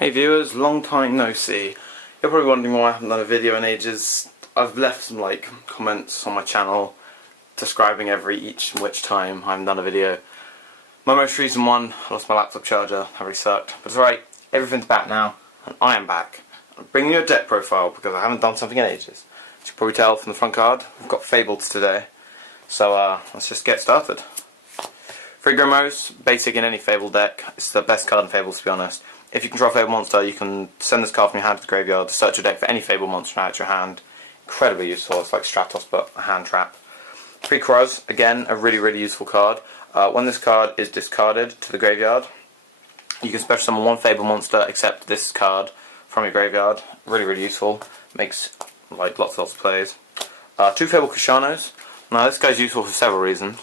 Hey viewers, long time no see. You're probably wondering why I haven't done a video in ages. I've left some comments on my channel describing each and which time I haven't done a video. My most recent one, I lost my laptop charger, that really sucked. But it's alright, everything's back now, and I am back. I'm bringing you a deck profile because I haven't done something in ages. As you can probably tell from the front card, we've got Fabled today. So let's just get started. 3 Grimmos, basic in any Fabled deck. It's the best card in Fabled, to be honest. If you control a Fabled monster, you can send this card from your hand to the graveyard to search your deck for any Fabled monster out of your hand. Incredibly useful, it's like Stratos but a hand trap. 3 Crows, again a really useful card. When this card is discarded to the graveyard, you can special summon one Fabled monster except this card from your graveyard. Really useful, makes lots of plays. 2 Fabled Kushanos. Now this guy's useful for several reasons.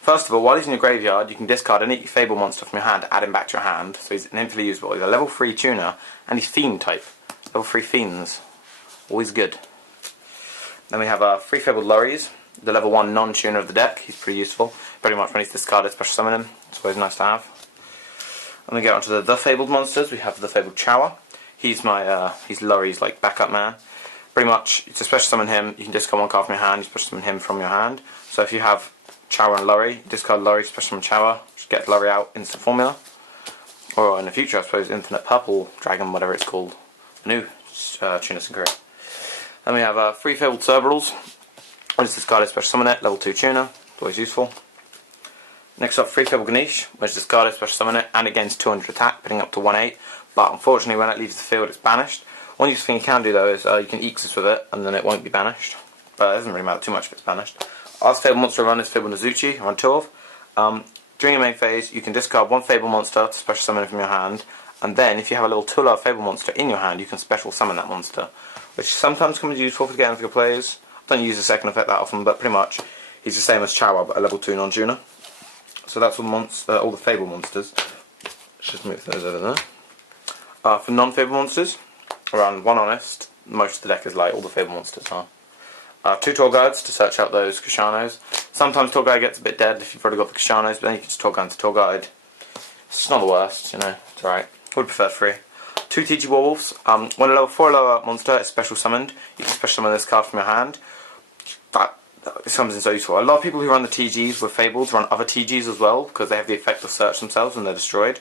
First of all, while he's in your graveyard, you can discard any Fabled monster from your hand, add him back to your hand, so he's infinitely usable. He's a level 3 tuner, and he's Fiend type. Level 3 Fiends. Always good. Then we have 3 Fabled Lurries, the level 1 non-tuner of the deck. He's pretty useful. Pretty much when he's discarded, special summon him. It's always nice to have. And we get onto the Fabled monsters. We have the Fabled Chower. He's he's Lurrie's backup man. Pretty much, to special summon him, you can discard one card from your hand, you special summon him from your hand. So if you have Chower and Lurrie, discard Lurrie, special summon Chower, just get Lurrie out, instant formula. Or in the future, I suppose, Infinite Purple Dragon, whatever it's called. The new Tuna Synchro. Then we have 3 Fabled Cerberals. When it's discarded, special summon it, level 2 tuner, always useful. Next up, 3 Fabled Ganesh. When it's discarded, special summon it, and it gains 200 attack, putting up to 1/8. But unfortunately, when it leaves the field, it's banished. One useful thing you can do though is you can Exis with it, and then it won't be banished. But it doesn't really matter too much if it's banished. Last Fabled monster I run is Fabled Nazuchi, I run 2 of. During your main phase, you can discard one Fabled monster to special summon it from your hand, and then if you have a little 2-level Fabled monster in your hand, you can special summon that monster, which sometimes can be useful for getting for your plays. I don't use the second effect that often, but pretty much he's the same as Chower, but a level 2 non-tuner. So that's all the Fabled monsters. Let's just move those over there. For non-Fabled monsters, around 1 honest, most of the deck is light, all the Fabled monsters are. 2 Tour Guides to search out those Kushanos. Sometimes Tour Guide gets a bit dead if you've already got the Kushanos, but then you can just Tour Guide to Tour Guide. It's not the worst, you know, it's alright. Would prefer 3. 2 TG Werewolves. When a level 4 or lower monster is special summoned, you can special summon this card from your hand. This comes in so useful. A lot of people who run the TGs with Fabled run other TGs as well, because they have the effect of search themselves when they're destroyed.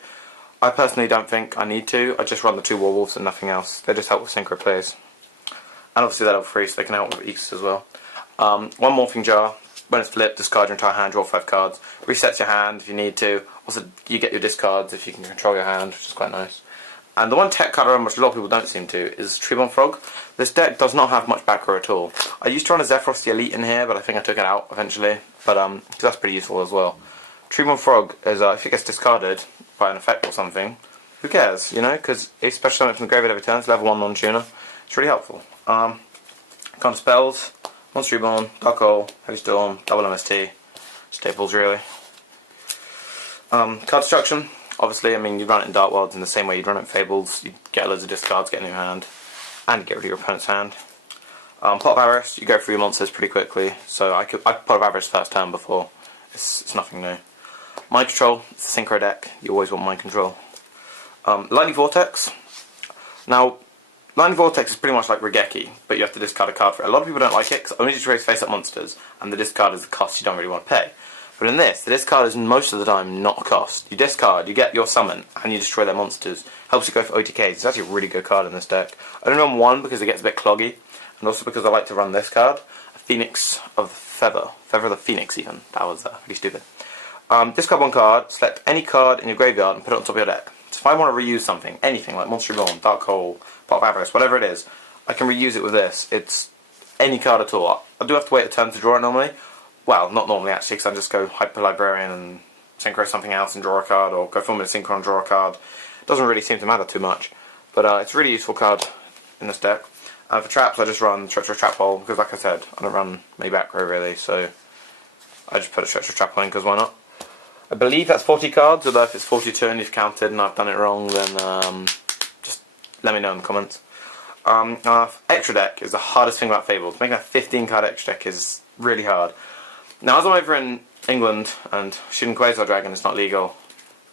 I personally don't think I need to. I just run the 2 Werewolves and nothing else. They just help with synchro plays. And obviously they're level 3, so they can help with Exis as well. 1 Morphing Jar. When it's flipped, discard your entire hand, draw 5 cards. Resets your hand if you need to. Also, you get your discards if you can control your hand, which is quite nice. And the one tech card I run, which a lot of people don't seem to, is Treeborn Frog. This deck does not have much back row at all. I used to run a Zephyros the Elite in here, but I think I took it out eventually. But that's pretty useful as well. Treeborn Frog is, if it gets discarded by an effect or something, who cares, you know? Because it's special summon from the graveyard every turn, it's level 1 non-tuner. It's really helpful. Counter spells, Monster Reborn, Dark Hole, Heavy Storm, Double MST, staples really. Card destruction, obviously, I mean you run it in Dark Worlds in the same way you'd run it in Fables. You get loads of discards, get a new hand, and get rid of your opponent's hand. Pot of Avarice, you go through your monsters pretty quickly, so I Pot of Avarice first turn before, it's nothing new. Mind Control, it's a synchro deck, you always want Mind Control. Lightning Vortex, now Lightning Vortex is pretty much like Regeki, but you have to discard a card for it. A lot of people don't like it because it only destroys face-up monsters, and the discard is the cost you don't really want to pay. But in this, the discard is most of the time not a cost. You discard, you get your summon, and you destroy their monsters. Helps you go for OTKs. It's actually a really good card in this deck. I only run 1 because it gets a bit cloggy, and also because I like to run this card, a Phoenix of Feather. Feather of the Phoenix even. That was really stupid. Discard 1 card, select any card in your graveyard and put it on top of your deck. So if I want to reuse something, anything like Monster Reborn, Dark Hole, Pot of Avarice, whatever it is, I can reuse it with this. It's any card at all. I do have to wait a turn to draw it normally. Well, not normally actually, because I just go Hyper Librarian and synchro something else and draw a card, or go Formula Synchro and draw a card. It doesn't really seem to matter too much, but it's a really useful card in this deck. For traps, I just run Treacherous Trap Hole, because like I said, I don't run many back row really, so I just put a Treacherous Trap Hole in, because why not? I believe that's 40 cards, although if it's 42 and you've counted and I've done it wrong, then just let me know in the comments. Extra deck is the hardest thing about Fabled. Making a 15 card extra deck is really hard. Now, as I'm over in England and shooting Quasar Dragon is not legal,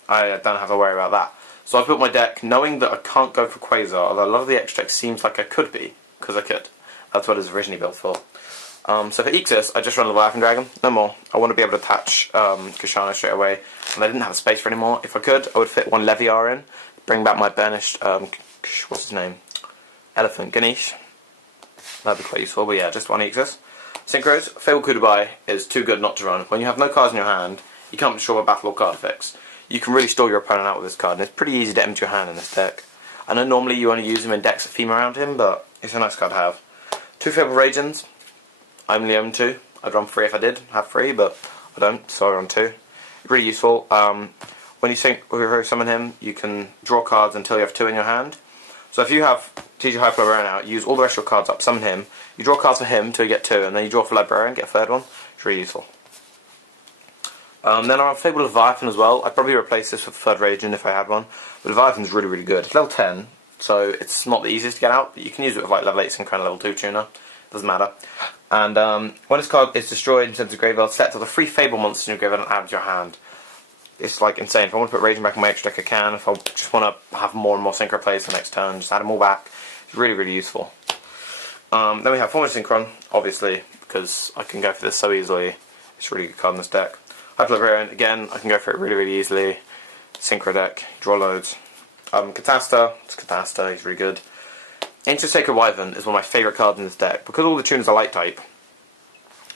I don't have to worry about that. So I've built my deck knowing that I can't go for Quasar, although a lot of the extra deck seems like I could be, because I could. That's what it was originally built for. So for Ixis, I just run Leviathan Dragon, no more. I want to be able to attach Kashana straight away, and I didn't have a space for anymore. If I could, I would fit one Leviar in, bring back my banished, what's his name? Elephant, Ganesh. That'd be quite useful, but yeah, just one Ixis. Synchros, Fabled Kudubai is too good not to run. When you have no cards in your hand, you can't destroy a battle or card effects. You can really stall your opponent out with this card, and it's pretty easy to empty your hand in this deck. I know normally you only use him in decks that theme around him, but it's a nice card to have. 2 Fabled Radiants. I only own 2. I'd run 3 if I did have 3, but I don't, so I run 2. Really useful. When you summon him, you can draw cards until you have 2 in your hand. So if you have TG Hyper Librarian out, use all the rest of your cards up, summon him, you draw cards for him until you get 2, and then you draw for Librarian, get a 3rd one. It's really useful. Then I have Fabled Leviathan as well. I'd probably replace this with 3rd Radiant if I had one. But Leviathan's really, really good. It's level 10, so it's not the easiest to get out, but you can use it with like level 8 Synchro and level 2 Tuner. Doesn't matter. And when this card is destroyed in terms of graveyard, select all the 3 Fable monsters in your graveyard and add to your hand. It's like insane. If I want to put Raging back in my extra deck, I can. If I just want to have more and more Synchro plays the next turn, just add them all back. It's really, really useful. Then we have Formula Synchron, obviously, because I can go for this so easily. It's a really good card in this deck. Hyper Librarian, again, I can go for it really, really easily. Synchro deck, draw loads. Catasta, it's Catasta, he's really good. Ancient Sacred Wyvern is one of my favourite cards in this deck. Because all the tuners are light type,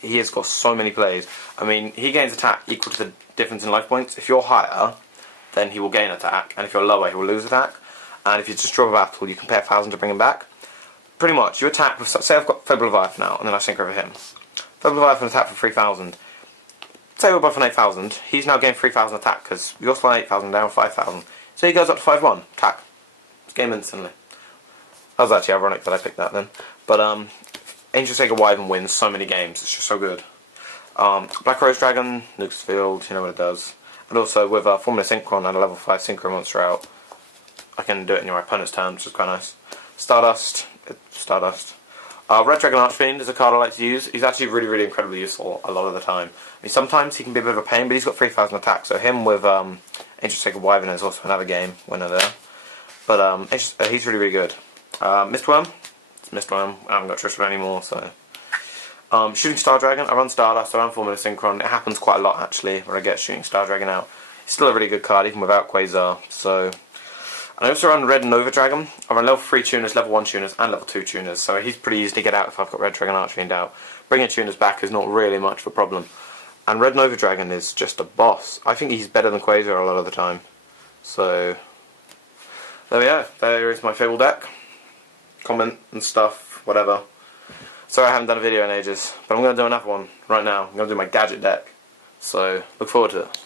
he has got so many plays. I mean, he gains attack equal to the difference in life points. If you're higher, then he will gain attack, and if you're lower, he will lose attack. And if you just draw a battle, you can pay 1,000 to bring him back. Pretty much, you attack with, say I've got Fabled Leviathan now, and then I sync over him. Fabled Leviathan attack for 3,000. Say we're both on 8,000, he's now gained 3,000 attack, because we also on 8,000, down 5,000. So he goes up to 5-1, attack. It's game instantly. That was actually ironic that I picked that then. But Ancient Sacred Wyvern wins so many games, it's just so good. Black Rose Dragon, nukes the field, you know what it does. And also with Formula Synchron and a level 5 Synchro monster out, I can do it in your opponent's turn, which is quite nice. Stardust, Stardust. Red Dragon Archfiend is a card I like to use. He's actually really, really incredibly useful a lot of the time. I mean, sometimes he can be a bit of a pain, but he's got 3,000 attack, so him with Ancient Sacred Wyvern is also another game winner there. But he's really, really good. Mistworm, it's Mistworm. I haven't got Trishul anymore, so. Shooting Star Dragon, I run Stardust, I run Formula Synchron. It happens quite a lot actually when I get Shooting Star Dragon out. It's still a really good card even without Quasar, so. And I also run Red Nova Dragon. I run level 3 tuners, level 1 tuners, and level 2 tuners, so he's pretty easy to get out if I've got Red Dragon Archfiend out. Bringing tuners back is not really much of a problem. And Red Nova Dragon is just a boss. I think he's better than Quasar a lot of the time. So, there we go. There is my Fable deck. Comment and stuff, whatever. Sorry I haven't done a video in ages, but I'm going to do another one right now. I'm going to do my gadget deck. So, look forward to it.